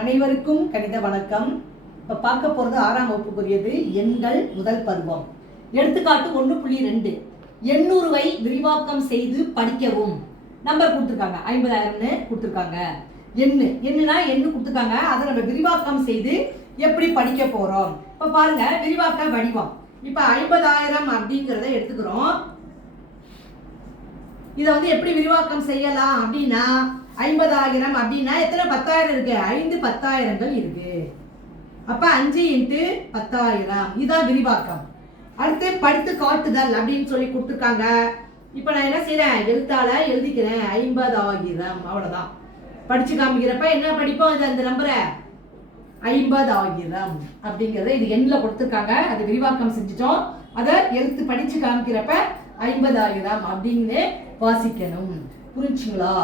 அனைவருக்கும் கணித வணக்கம். இப்போ பார்க்க போகிறது ஆறாம் வகுப்புக்குரியது எண்கள் முதல் பருவம். எடுத்துக்காட்டு ஒன்று புள்ளி ரெண்டு. எண்ணூறுவை விரிவாக்கம் செய்து படிக்கவும். நம்பர் கொடுத்துருக்காங்க. ஐம்பதாயிரம்னு கொடுத்துருக்காங்க. எண்ணு. எண்ணுனா எண்ணு கொடுத்துருக்காங்க. அதை நம்ம விரிவாக்கம் செய்து எப்படி படிக்க போகிறோம் இப்போ பாருங்க. விரிவாக்க வடிவம். இப்போ ஐம்பதாயிரம் அப்படிங்கிறத எடுத்துக்கிறோம். இதை வந்து எப்படி விரிவாக்கம் செய்யலாம் அப்படின்னா ஐம்பதாயிரம் அப்படின்னா எத்தனை பத்தாயிரம் இருக்கு? ஐந்து பத்தாயிரங்கள் இருக்கு. அப்ப அஞ்சு இன்ட்டு பத்தாயிரம். இதுதான் விரிவாக்கம். அடுத்து படித்து காட்டுதல் அப்படின்னு சொல்லி கொடுத்துருக்காங்க. இப்போ நான் என்ன செய்கிறேன் எழுத்தால எழுதிக்கிறேன். ஐம்பதாயிரம். அவ்வளவுதான். படிச்சு காமிக்கிறப்ப என்ன படிப்போம் இது அந்த நம்பரை ஐம்பதாயிரம் அப்படிங்கறத இது எண்ணில் கொடுத்துருக்காங்க. அது விரிவாக்கம் செஞ்சுட்டோம். அதை எழுத்து படிச்சு காமிக்கிறப்ப ஐம்பதாயிரம் அப்படின்னு வாசிக்கணும். புரிஞ்சுங்களா?